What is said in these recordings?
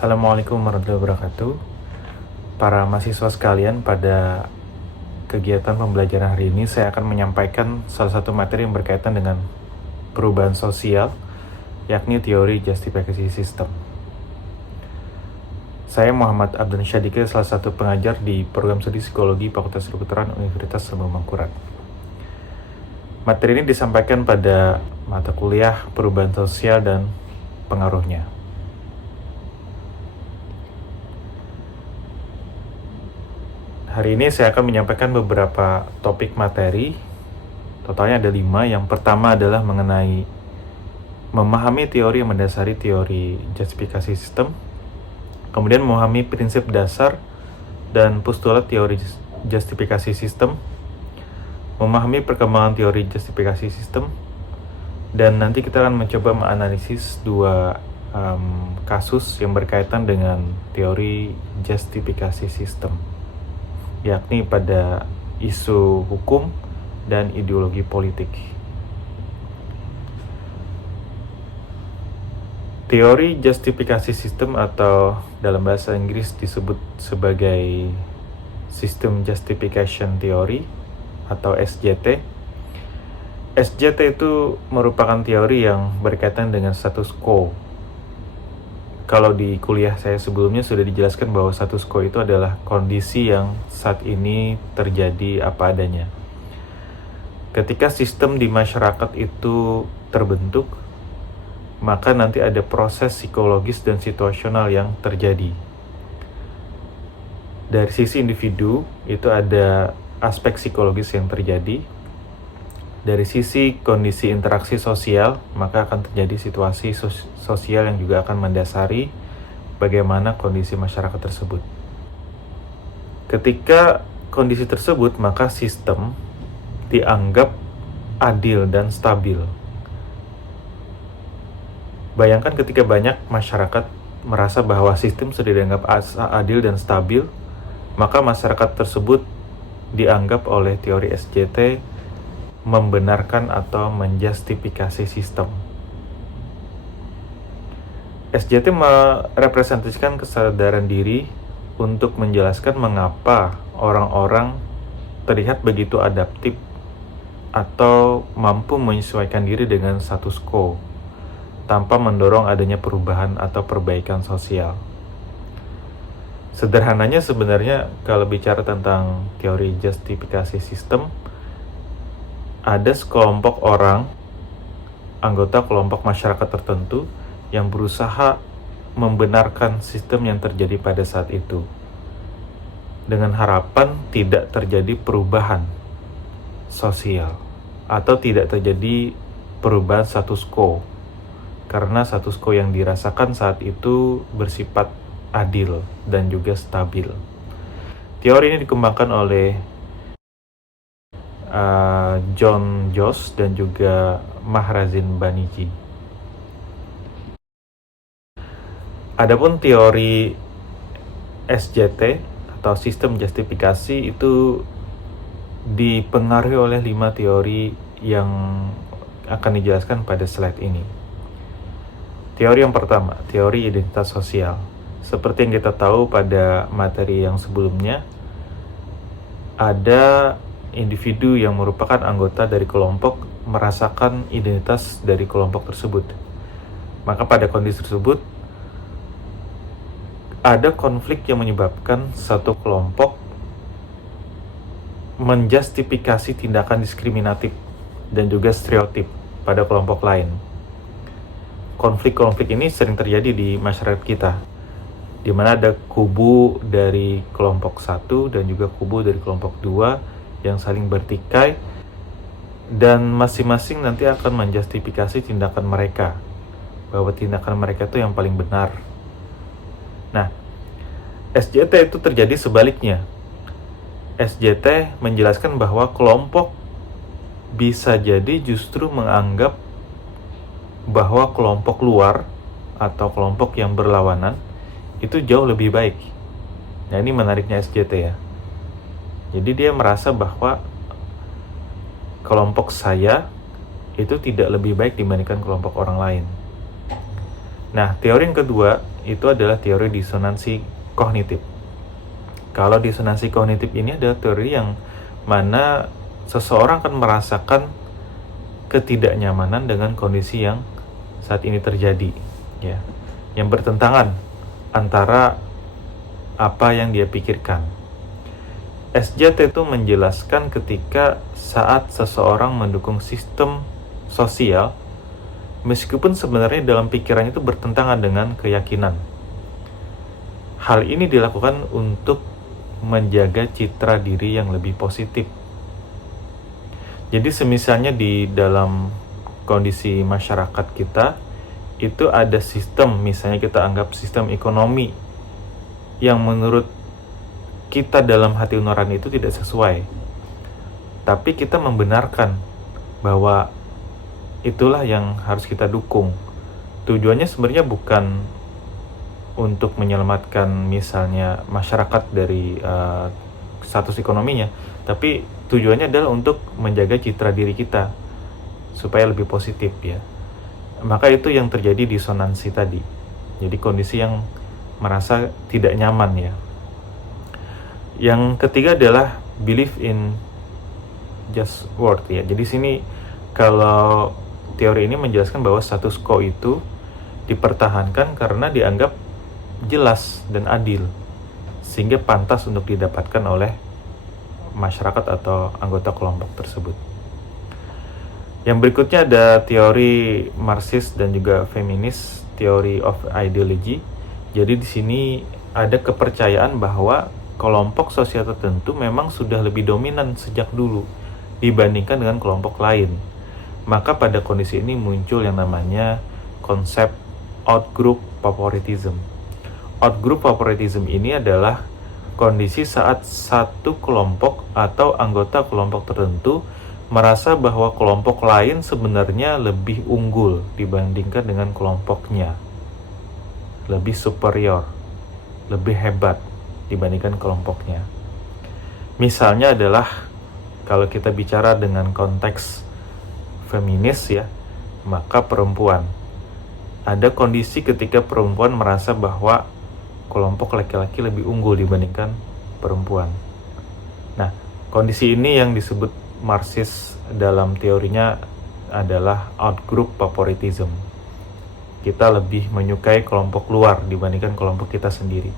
Assalamualaikum warahmatullahi wabarakatuh. Para mahasiswa sekalian, pada kegiatan pembelajaran hari ini saya akan menyampaikan salah satu materi yang berkaitan dengan perubahan sosial, yakni teori justifikasi sistem. Saya Muhammad Abdul Syadikir, salah satu pengajar di program studi psikologi Fakultas Kedokteran Universitas Lembang Mangkurat. Materi ini disampaikan pada mata kuliah perubahan sosial dan pengaruhnya. Hari ini saya akan menyampaikan beberapa topik materi, totalnya ada 5. Yang pertama adalah mengenai memahami teori yang mendasari teori justifikasi sistem, kemudian memahami prinsip dasar dan postulat teori justifikasi sistem, memahami perkembangan teori justifikasi sistem, dan nanti kita akan mencoba menganalisis 2 kasus yang berkaitan dengan teori justifikasi sistem, yakni pada isu hukum dan ideologi politik. Teori justifikasi sistem, atau dalam bahasa Inggris disebut sebagai System Justification Theory atau SJT. SJT itu merupakan teori yang berkaitan dengan status quo. Kalau di kuliah saya sebelumnya sudah dijelaskan bahwa status quo itu adalah kondisi yang saat ini terjadi apa adanya. Ketika sistem di masyarakat itu terbentuk, maka nanti ada proses psikologis dan situasional yang terjadi. Dari sisi individu, itu ada aspek psikologis yang terjadi. Dari sisi kondisi interaksi sosial, maka akan terjadi situasi sosial yang juga akan mendasari bagaimana kondisi masyarakat tersebut. Ketika kondisi tersebut, maka sistem dianggap adil dan stabil. Bayangkan ketika banyak masyarakat merasa bahwa sistem sudah dianggap adil dan stabil, maka masyarakat tersebut dianggap oleh teori SJT membenarkan atau menjustifikasi sistem. SJT merepresentasikan kesadaran diri untuk menjelaskan mengapa orang-orang terlihat begitu adaptif atau mampu menyesuaikan diri dengan status quo tanpa mendorong adanya perubahan atau perbaikan sosial. Sederhananya sebenarnya kalau bicara tentang teori justifikasi sistem, ada sekelompok orang, anggota kelompok masyarakat tertentu yang berusaha membenarkan sistem yang terjadi pada saat itu, dengan harapan tidak terjadi perubahan sosial atau tidak terjadi perubahan status quo, karena status quo yang dirasakan saat itu bersifat adil dan juga stabil. Teori ini dikembangkan oleh John Joss dan juga Mahrazin Baniji. Adapun teori SJT atau sistem justifikasi itu dipengaruhi oleh 5 teori yang akan dijelaskan pada slide ini. Teori yang pertama, teori identitas sosial. Seperti yang kita tahu pada materi yang sebelumnya, ada individu yang merupakan anggota dari kelompok merasakan identitas dari kelompok tersebut. Maka pada kondisi tersebut ada konflik yang menyebabkan satu kelompok menjustifikasi tindakan diskriminatif dan juga stereotip pada kelompok lain. Konflik-konflik ini sering terjadi di masyarakat kita, di mana ada kubu dari kelompok 1 dan juga kubu dari kelompok 2 yang saling bertikai, dan masing-masing nanti akan menjustifikasi tindakan mereka, bahwa tindakan mereka itu yang paling benar. Nah, SJT itu terjadi sebaliknya. SJT menjelaskan bahwa kelompok bisa jadi justru menganggap bahwa kelompok luar atau kelompok yang berlawanan itu jauh lebih baik. Nah, ini menariknya SJT ya. Jadi dia merasa bahwa kelompok saya itu tidak lebih baik dibandingkan kelompok orang lain. Nah, teori yang kedua itu adalah teori disonansi kognitif. Kalau disonansi kognitif ini adalah teori yang mana seseorang akan merasakan ketidaknyamanan dengan kondisi yang saat ini terjadi, ya, yang bertentangan antara apa yang dia pikirkan. SJT itu menjelaskan ketika saat seseorang mendukung sistem sosial, meskipun sebenarnya dalam pikirannya itu bertentangan dengan keyakinan. Hal ini dilakukan untuk menjaga citra diri yang lebih positif. Jadi semisalnya di dalam kondisi masyarakat kita, itu ada sistem, misalnya kita anggap sistem ekonomi, yang menurut kita dalam hati nurani itu tidak sesuai. Tapi kita membenarkan bahwa itulah yang harus kita dukung. Tujuannya sebenarnya bukan untuk menyelamatkan misalnya masyarakat dari status ekonominya, tapi tujuannya adalah untuk menjaga citra diri kita supaya lebih positif, ya. Maka itu yang terjadi disonansi tadi. Jadi kondisi yang merasa tidak nyaman, ya. Yang ketiga adalah belief in just word, ya. Jadi sini kalau teori ini menjelaskan bahwa status quo itu dipertahankan karena dianggap jelas dan adil, sehingga pantas untuk didapatkan oleh masyarakat atau anggota kelompok tersebut. Yang berikutnya ada teori Marxis dan juga feminis, theory of ideology. Jadi di sini ada kepercayaan bahwa kelompok sosial tertentu memang sudah lebih dominan sejak dulu dibandingkan dengan kelompok lain. Maka pada kondisi ini muncul yang namanya konsep outgroup favoritism. Outgroup favoritism ini adalah kondisi saat satu kelompok atau anggota kelompok tertentu merasa bahwa kelompok lain sebenarnya lebih unggul dibandingkan dengan kelompoknya, lebih superior, lebih hebat dibandingkan kelompoknya. Misalnya adalah kalau kita bicara dengan konteks feminis, ya, maka perempuan. Ada kondisi ketika perempuan merasa bahwa kelompok laki-laki lebih unggul dibandingkan perempuan. Nah, kondisi ini yang disebut Marxis dalam teorinya adalah outgroup favoritism. Kita lebih menyukai kelompok luar dibandingkan kelompok kita sendiri.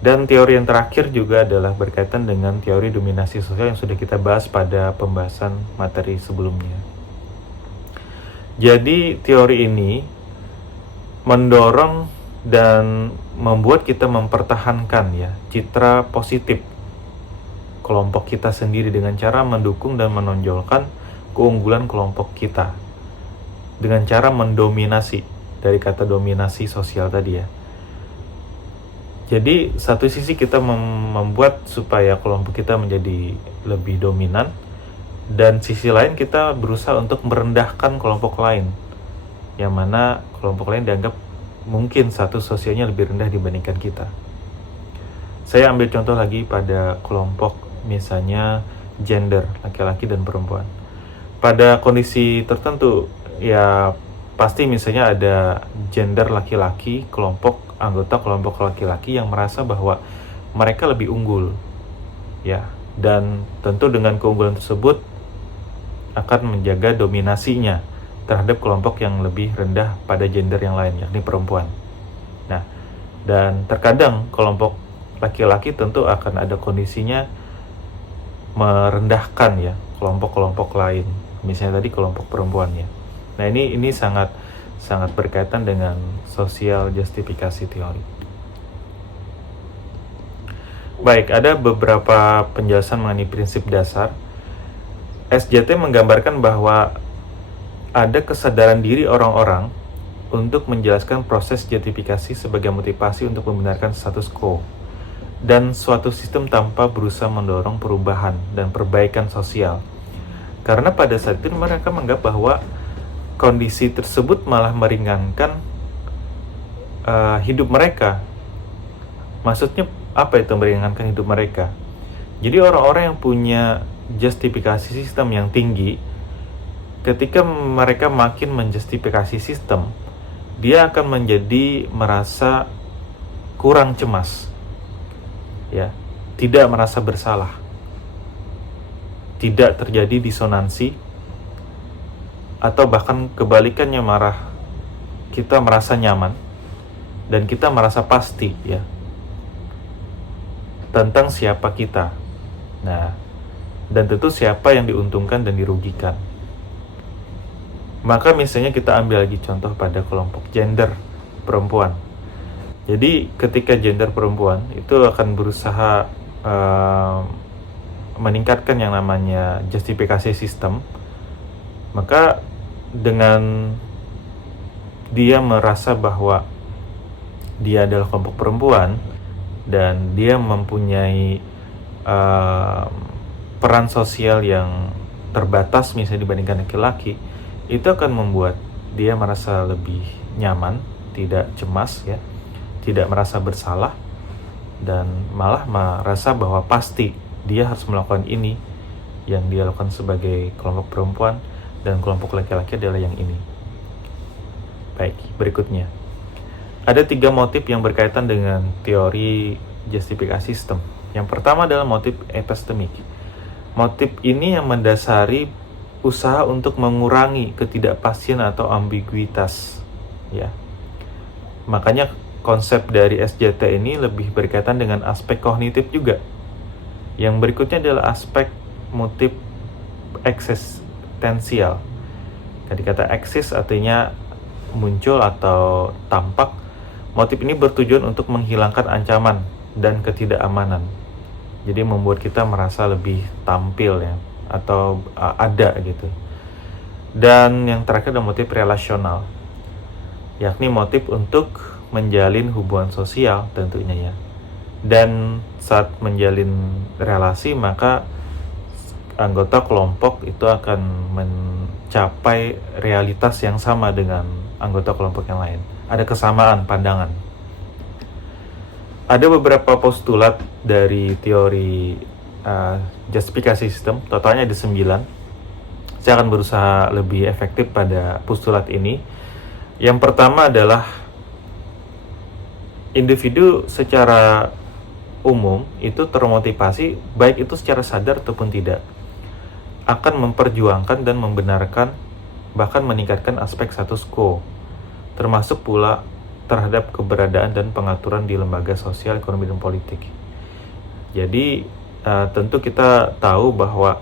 Dan teori yang terakhir juga adalah berkaitan dengan teori dominasi sosial yang sudah kita bahas pada pembahasan materi sebelumnya. Jadi teori ini mendorong dan membuat kita mempertahankan, ya, citra positif kelompok kita sendiri dengan cara mendukung dan menonjolkan keunggulan kelompok kita dengan cara mendominasi, dari kata dominasi sosial tadi, ya. Jadi satu sisi kita membuat supaya kelompok kita menjadi lebih dominan, dan sisi lain kita berusaha untuk merendahkan kelompok lain, yang mana kelompok lain dianggap mungkin status sosialnya lebih rendah dibandingkan kita. Saya ambil contoh lagi pada kelompok misalnya gender, laki-laki dan perempuan. Pada kondisi tertentu, ya pasti misalnya ada gender laki-laki, anggota kelompok laki-laki yang merasa bahwa mereka lebih unggul, ya, dan tentu dengan keunggulan tersebut akan menjaga dominasinya terhadap kelompok yang lebih rendah pada gender yang lain, yakni perempuan. Nah, dan terkadang kelompok laki-laki tentu akan ada kondisinya merendahkan, ya, kelompok-kelompok lain, misalnya tadi kelompok perempuannya. Nah, ini sangat berkaitan dengan social justifikasi teori. Baik, ada beberapa penjelasan mengenai prinsip dasar. SJT menggambarkan bahwa ada kesadaran diri orang-orang untuk menjelaskan proses justifikasi sebagai motivasi untuk membenarkan status quo dan suatu sistem tanpa berusaha mendorong perubahan dan perbaikan sosial. Karena pada saat itu mereka menganggap bahwa kondisi tersebut malah meringankan hidup mereka. Maksudnya apa itu meringankan hidup mereka? Jadi orang-orang yang punya justifikasi sistem yang tinggi, ketika mereka makin menjustifikasi sistem dia akan menjadi merasa kurang cemas, ya, tidak merasa bersalah, tidak terjadi disonansi, atau bahkan kebalikannya kita merasa nyaman dan kita merasa pasti, ya, tentang siapa kita. Nah, dan tentu siapa yang diuntungkan dan dirugikan. Maka misalnya kita ambil lagi contoh pada kelompok gender perempuan. Jadi ketika gender perempuan itu akan berusaha meningkatkan yang namanya justifikasi sistem, maka dengan dia merasa bahwa dia adalah kelompok perempuan dan dia mempunyai peran sosial yang terbatas misalnya dibandingkan laki-laki, itu akan membuat dia merasa lebih nyaman, tidak cemas, ya, tidak merasa bersalah, dan malah merasa bahwa pasti dia harus melakukan ini yang dia lakukan sebagai kelompok perempuan, dan kelompok laki-laki adalah yang ini. Baik, berikutnya ada 3 motif yang berkaitan dengan teori justifikasi sistem. Yang pertama adalah motif epistemik. Motif ini yang mendasari usaha untuk mengurangi ketidakpastian atau ambiguitas, ya. Makanya konsep dari SJT ini lebih berkaitan dengan aspek kognitif juga. Yang berikutnya adalah aspek motif eksistensial. Jadi kata eksis artinya muncul atau tampak. Motif ini bertujuan untuk menghilangkan ancaman dan ketidakamanan. Jadi membuat kita merasa lebih tampil, ya, atau ada gitu. Dan yang terakhir adalah motif relasional, yakni motif untuk menjalin hubungan sosial tentunya, ya. Dan saat menjalin relasi, maka anggota kelompok itu akan mencapai realitas yang sama dengan anggota kelompok yang lain. Ada kesamaan pandangan. Ada beberapa postulat dari teori justifikasi sistem, totalnya ada 9. Saya akan berusaha lebih efektif pada postulat ini. Yang pertama adalah individu secara umum itu termotivasi, baik itu secara sadar ataupun tidak, akan memperjuangkan dan membenarkan, bahkan meningkatkan aspek status quo, termasuk pula terhadap keberadaan dan pengaturan di lembaga sosial, ekonomi, dan politik. Jadi tentu kita tahu bahwa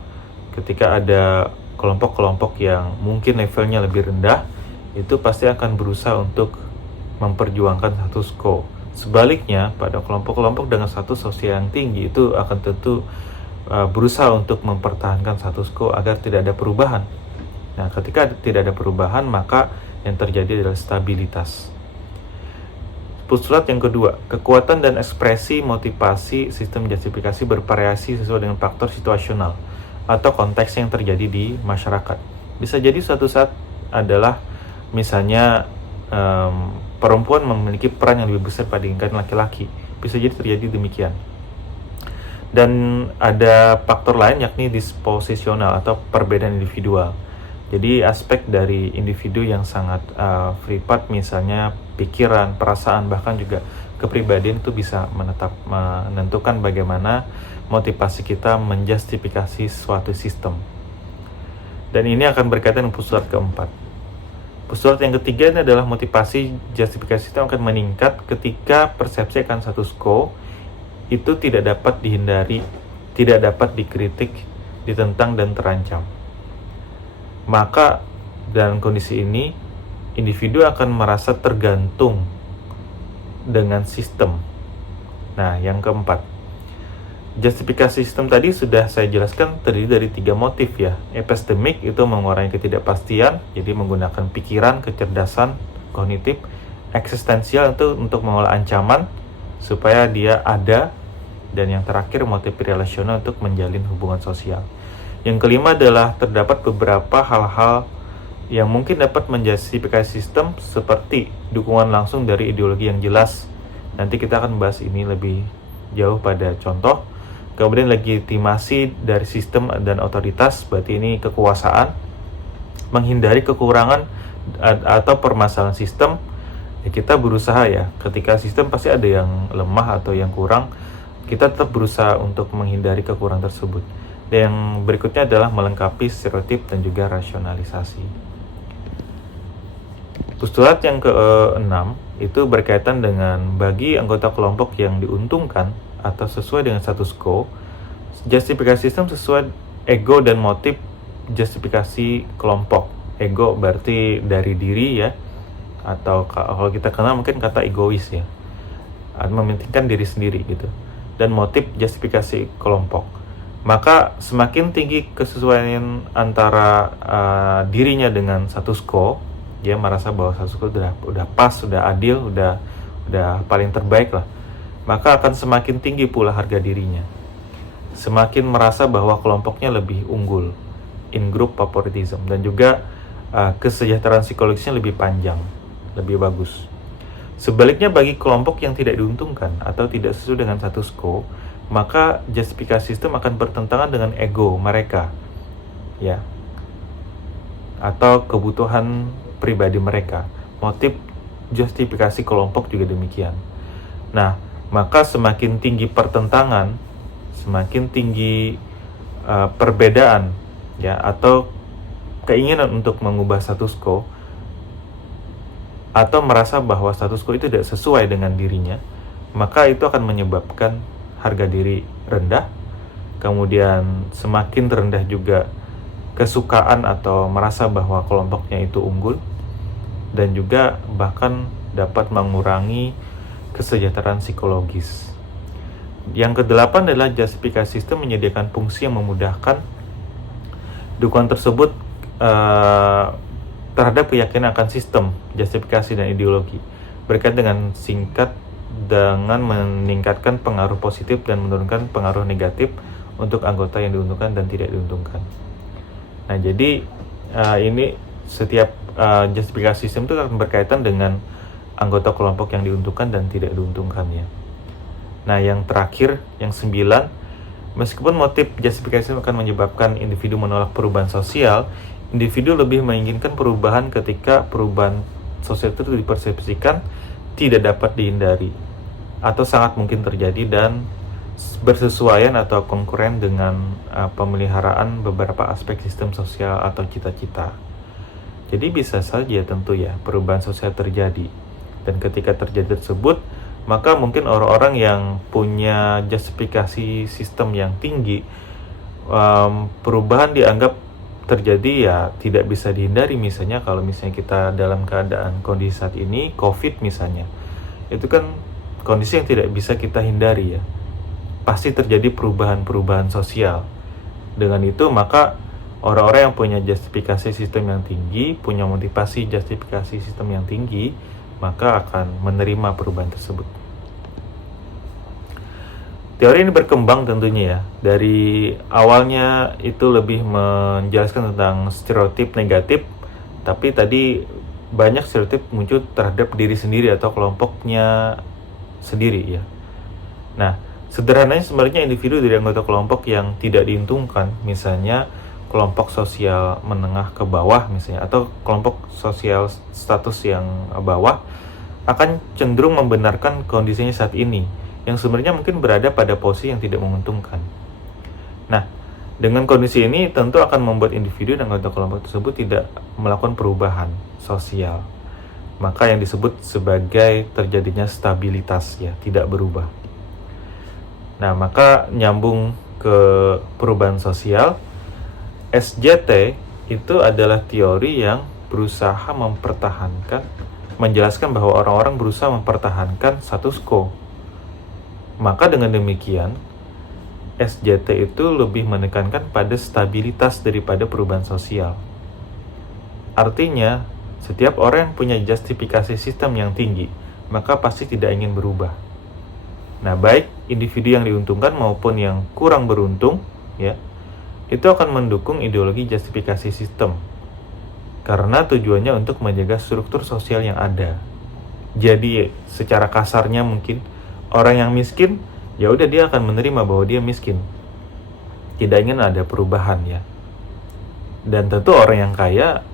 ketika ada kelompok-kelompok yang mungkin levelnya lebih rendah, itu pasti akan berusaha untuk memperjuangkan status quo. Sebaliknya, pada kelompok-kelompok dengan status sosial yang tinggi itu akan tentu berusaha untuk mempertahankan status quo agar tidak ada perubahan. Nah, ketika tidak ada perubahan, maka yang terjadi adalah stabilitas. Postulat yang kedua, kekuatan dan ekspresi motivasi sistem justifikasi bervariasi sesuai dengan faktor situasional atau konteks yang terjadi di masyarakat. Bisa jadi suatu saat adalah misalnya perempuan memiliki peran yang lebih besar dibandingkan laki-laki. Bisa jadi terjadi demikian. Dan ada faktor lain yakni disposisional atau perbedaan individual. Jadi aspek dari individu yang sangat privat, misalnya pikiran, perasaan, bahkan juga kepribadian itu bisa menentukan bagaimana motivasi kita menjustifikasi suatu sistem. Dan ini akan berkaitan dengan postulat keempat. Postulat yang ketiga ini adalah motivasi justifikasi sistem akan meningkat ketika persepsi akan status quo itu tidak dapat dihindari, tidak dapat dikritik, ditentang, dan terancam. Maka dalam kondisi ini, individu akan merasa tergantung dengan sistem. Nah, yang keempat, justifikasi sistem tadi sudah saya jelaskan terdiri dari 3 motif, ya. Epistemik itu mengurangi ketidakpastian, jadi menggunakan pikiran, kecerdasan, kognitif. Eksistensial itu untuk mengolah ancaman supaya dia ada. Dan yang terakhir motif relasional untuk menjalin hubungan sosial. Yang kelima adalah terdapat beberapa hal-hal yang mungkin dapat menjustifikasi sistem, seperti dukungan langsung dari ideologi yang jelas. Nanti kita akan bahas ini lebih jauh pada contoh. Kemudian legitimasi dari sistem dan otoritas, berarti ini kekuasaan. Menghindari kekurangan atau permasalahan sistem, Ya kita berusaha ya, ketika sistem pasti ada yang lemah atau yang kurang, kita tetap berusaha untuk menghindari kekurangan tersebut. Dan yang berikutnya adalah melengkapi stereotip dan juga rasionalisasi. Postulat yang ke-6 itu berkaitan dengan bagi anggota kelompok yang diuntungkan atau sesuai dengan status quo, justifikasi sistem sesuai ego dan motif justifikasi kelompok. Ego berarti dari diri ya, atau kalau kita kenal mungkin kata egois ya, mementingkan diri sendiri gitu, dan motif justifikasi kelompok. Maka semakin tinggi kesesuaian antara dirinya dengan status quo, dia merasa bahwa status quo udah pas, udah adil, udah paling terbaik lah, maka akan semakin tinggi pula harga dirinya. Semakin merasa bahwa kelompoknya lebih unggul, in group favoritism, dan juga kesejahteraan psikologisnya lebih panjang, lebih bagus. Sebaliknya bagi kelompok yang tidak diuntungkan atau tidak sesuai dengan status quo, maka justifikasi sistem akan bertentangan dengan ego mereka, ya, atau kebutuhan pribadi mereka. Motif justifikasi kelompok juga demikian. Nah, maka semakin tinggi pertentangan, semakin tinggi perbedaan, ya, atau keinginan untuk mengubah status quo, atau merasa bahwa status quo itu tidak sesuai dengan dirinya, maka itu akan menyebabkan harga diri rendah, kemudian semakin rendah juga kesukaan atau merasa bahwa kelompoknya itu unggul, dan juga bahkan dapat mengurangi kesejahteraan psikologis. Yang ke-8 adalah justifikasi sistem menyediakan fungsi yang memudahkan dukungan tersebut terhadap keyakinan akan sistem, justifikasi, dan ideologi, berkaitan dengan singkat dengan meningkatkan pengaruh positif dan menurunkan pengaruh negatif untuk anggota yang diuntungkan dan tidak diuntungkan. Nah, jadi ini setiap justifikasi sistem itu akan berkaitan dengan anggota kelompok yang diuntungkan dan tidak diuntungkan ya. Nah, yang terakhir, yang 9, meskipun motif justifikasi akan menyebabkan individu menolak perubahan sosial, individu lebih menginginkan perubahan ketika perubahan sosial itu dipersepsikan tidak dapat dihindari atau sangat mungkin terjadi dan bersesuaian atau konkuren dengan pemeliharaan beberapa aspek sistem sosial atau cita-cita. Jadi bisa saja tentu ya perubahan sosial terjadi, dan ketika terjadi tersebut, maka mungkin orang-orang yang punya justifikasi sistem yang tinggi, perubahan dianggap terjadi ya tidak bisa dihindari. Misalnya kalau misalnya kita dalam keadaan kondisi saat ini COVID misalnya, itu kan kondisi yang tidak bisa kita hindari ya, pasti terjadi perubahan-perubahan sosial. Dengan itu maka orang-orang yang punya justifikasi sistem yang tinggi, punya motivasi justifikasi sistem yang tinggi, maka akan menerima perubahan tersebut. Teori ini berkembang tentunya ya. Dari awalnya itu lebih menjelaskan tentang stereotip negatif, tapi tadi banyak stereotip muncul terhadap diri sendiri atau kelompoknya sendiri ya. Nah, sederhananya sebenarnya individu dari anggota kelompok yang tidak diuntungkan, misalnya kelompok sosial menengah ke bawah misalnya, atau kelompok sosial status yang bawah, akan cenderung membenarkan kondisinya saat ini, yang sebenarnya mungkin berada pada posisi yang tidak menguntungkan. Nah, dengan kondisi ini tentu akan membuat individu dan anggota kelompok tersebut tidak melakukan perubahan sosial. Maka yang disebut sebagai terjadinya stabilitas ya, tidak berubah. Nah, maka nyambung ke perubahan sosial, SJT itu adalah teori yang berusaha menjelaskan bahwa orang-orang berusaha mempertahankan status quo. Maka dengan demikian, SJT itu lebih menekankan pada stabilitas daripada perubahan sosial. Artinya, setiap orang yang punya justifikasi sistem yang tinggi, maka pasti tidak ingin berubah. Nah, baik individu yang diuntungkan maupun yang kurang beruntung, ya, itu akan mendukung ideologi justifikasi sistem. Karena tujuannya untuk menjaga struktur sosial yang ada. Jadi, secara kasarnya mungkin orang yang miskin, ya udah dia akan menerima bahwa dia miskin. Tidak ingin ada perubahan ya. Dan tentu orang yang kaya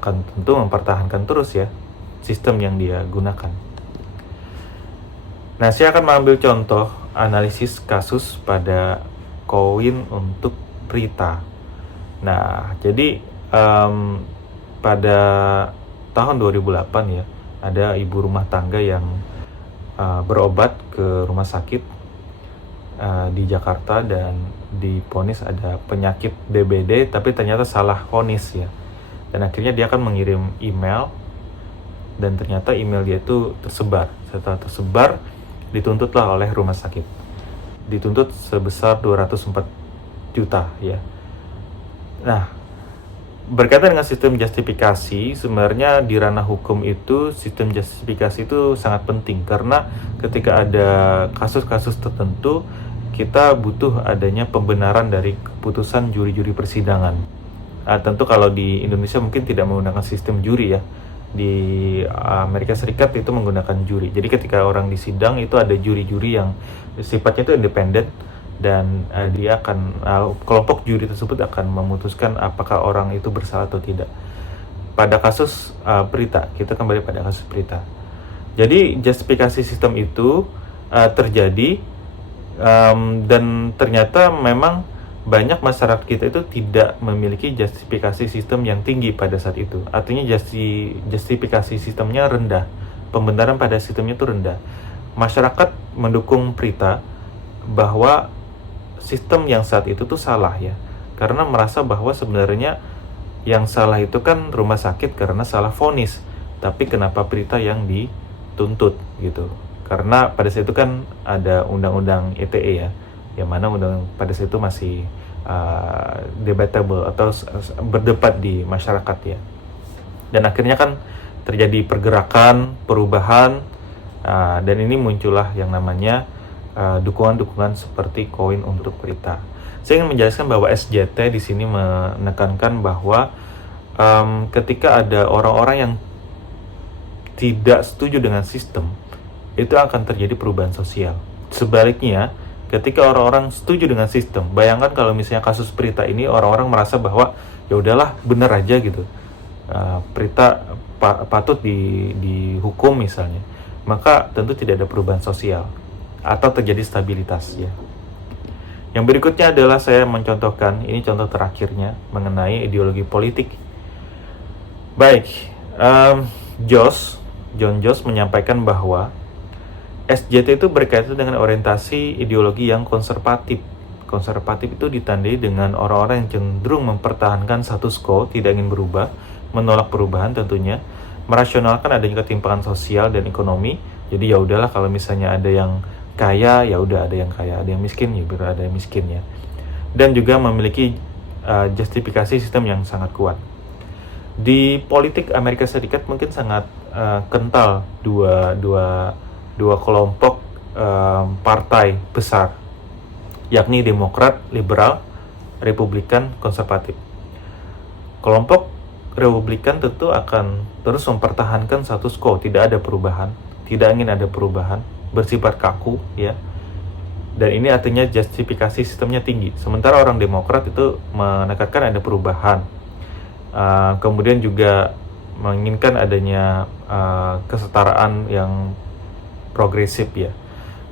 akan tentu mempertahankan terus ya sistem yang dia gunakan. Nah, saya akan mengambil contoh analisis kasus pada koin untuk Prita. Nah, jadi pada tahun 2008 ya, ada ibu rumah tangga yang berobat ke rumah sakit di Jakarta dan divonis ada penyakit DBD, tapi ternyata salah vonis ya. Dan akhirnya dia akan mengirim email, dan ternyata email dia itu tersebar. Setelah tersebar, dituntutlah oleh rumah sakit. Dituntut sebesar 204 juta ya. Nah, berkaitan dengan sistem justifikasi, sebenarnya di ranah hukum itu sistem justifikasi itu sangat penting, karena ketika ada kasus-kasus tertentu kita butuh adanya pembenaran dari keputusan juri-juri persidangan. Tentu kalau di Indonesia mungkin tidak menggunakan sistem juri ya. Di Amerika Serikat itu menggunakan juri. Jadi ketika orang disidang itu ada juri-juri yang sifatnya itu independen, dan dia akan kelompok juri tersebut akan memutuskan apakah orang itu bersalah atau tidak. Pada kasus Prita, kita kembali pada kasus Prita. Jadi justifikasi sistem itu terjadi, dan ternyata memang banyak masyarakat kita itu tidak memiliki justifikasi sistem yang tinggi pada saat itu. Artinya justifikasi sistemnya rendah, pembenaran pada sistemnya itu rendah. Masyarakat mendukung Prita bahwa sistem yang saat itu tuh salah ya, karena merasa bahwa sebenarnya yang salah itu kan rumah sakit karena salah vonis, tapi kenapa Prita yang dituntut gitu. Karena pada saat itu kan ada undang-undang ITE ya, yang mana undang pada saat itu masih debatable atau berdebat di masyarakat ya. Dan akhirnya kan terjadi pergerakan, perubahan, dan ini muncullah yang namanya dukungan-dukungan seperti koin untuk Prita. Saya ingin menjelaskan bahwa SJT di sini menekankan bahwa ketika ada orang-orang yang tidak setuju dengan sistem, itu akan terjadi perubahan sosial. Sebaliknya, ketika orang-orang setuju dengan sistem, bayangkan kalau misalnya kasus Prita ini orang-orang merasa bahwa ya udahlah bener aja gitu, Prita patut dihukum misalnya, maka tentu tidak ada perubahan sosial atau terjadi stabilitas ya. Yang berikutnya adalah saya mencontohkan, ini contoh terakhirnya mengenai ideologi politik. Baik, John Joss menyampaikan bahwa SJT itu berkaitan dengan orientasi ideologi yang konservatif. Konservatif itu ditandai dengan orang-orang yang cenderung mempertahankan status quo, tidak ingin berubah, menolak perubahan tentunya, merasionalkan adanya ketimpangan sosial dan ekonomi. Jadi ya udahlah kalau misalnya ada yang kaya ya udah ada yang kaya, ada yang miskin ya biar ada yang miskin ya. Dan juga memiliki justifikasi sistem yang sangat kuat. Di politik Amerika Serikat mungkin sangat kental dua kelompok partai besar, yakni Demokrat, Liberal, Republikan, Konservatif. Kelompok Republikan tentu akan terus mempertahankan status quo, tidak ada perubahan, tidak ingin ada perubahan, bersifat kaku ya. Dan ini artinya justifikasi sistemnya tinggi. Sementara orang Demokrat itu menekankan ada perubahan, kemudian juga menginginkan adanya kesetaraan yang progresif ya.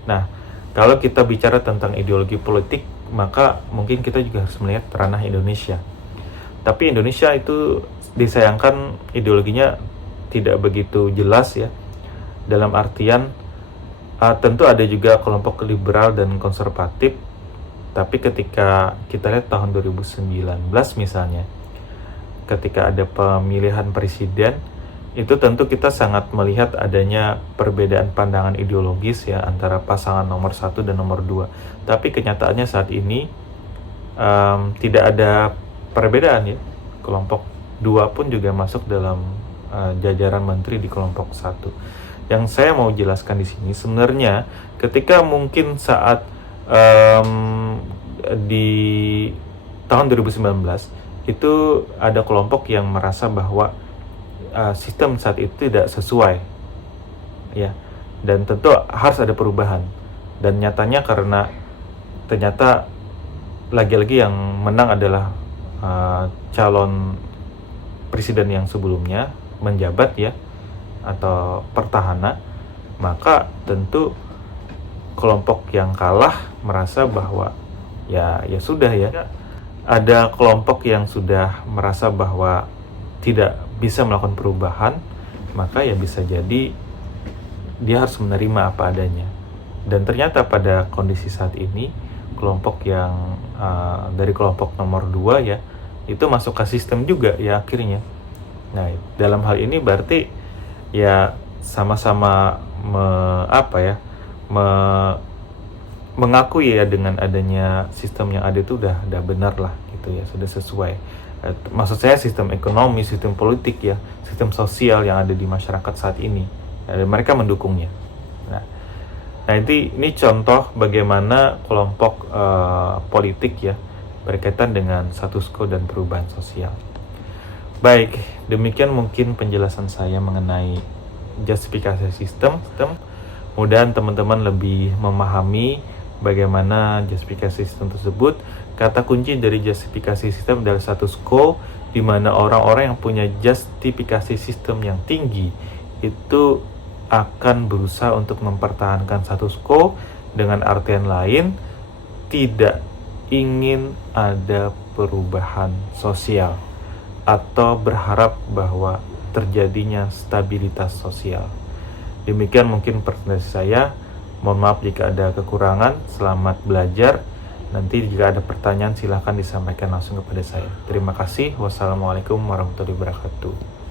Nah, kalau kita bicara tentang ideologi politik, maka mungkin kita juga harus melihat ranah Indonesia. Tapi Indonesia itu disayangkan ideologinya tidak begitu jelas ya. Dalam artian tentu ada juga kelompok liberal dan konservatif, tapi ketika kita lihat tahun 2019 misalnya, ketika ada pemilihan presiden, itu tentu kita sangat melihat adanya perbedaan pandangan ideologis ya antara pasangan nomor 1 dan nomor 2. Tapi kenyataannya saat ini tidak ada perbedaan ya. Kelompok 2 pun juga masuk dalam jajaran menteri di kelompok 1. Yang saya mau jelaskan di sini sebenarnya ketika mungkin saat di tahun 2019 itu ada kelompok yang merasa bahwa sistem saat itu tidak sesuai ya, dan tentu harus ada perubahan. Dan nyatanya karena ternyata lagi-lagi yang menang adalah calon presiden yang sebelumnya menjabat ya, atau pertahanan, maka tentu kelompok yang kalah merasa bahwa ya sudah ya. Ada kelompok yang sudah merasa bahwa tidak bisa melakukan perubahan, maka ya bisa jadi dia harus menerima apa adanya. Dan ternyata pada kondisi saat ini, kelompok yang dari kelompok nomor 2 ya, itu masuk ke sistem juga ya akhirnya. Nah, dalam hal ini berarti ya sama-sama mengakui ya dengan adanya sistem yang ada itu udah benar lah gitu ya, sudah sesuai. Maksud saya sistem ekonomi, sistem politik ya, sistem sosial yang ada di masyarakat saat ini. Mereka mendukungnya. Nah ini contoh bagaimana kelompok politik ya berkaitan dengan status quo dan perubahan sosial. Baik, demikian mungkin penjelasan saya mengenai justifikasi sistem. Mudah-mudahan teman-teman lebih memahami bagaimana justifikasi sistem tersebut. Kata kunci dari justifikasi sistem adalah status quo, di mana orang-orang yang punya justifikasi sistem yang tinggi itu akan berusaha untuk mempertahankan status quo, dengan artian lain tidak ingin ada perubahan sosial atau berharap bahwa terjadinya stabilitas sosial. Demikian mungkin presentasi saya. Mohon maaf jika ada kekurangan. Selamat belajar. Nanti jika ada pertanyaan silahkan disampaikan langsung kepada saya. Terima kasih. Wassalamualaikum warahmatullahi wabarakatuh.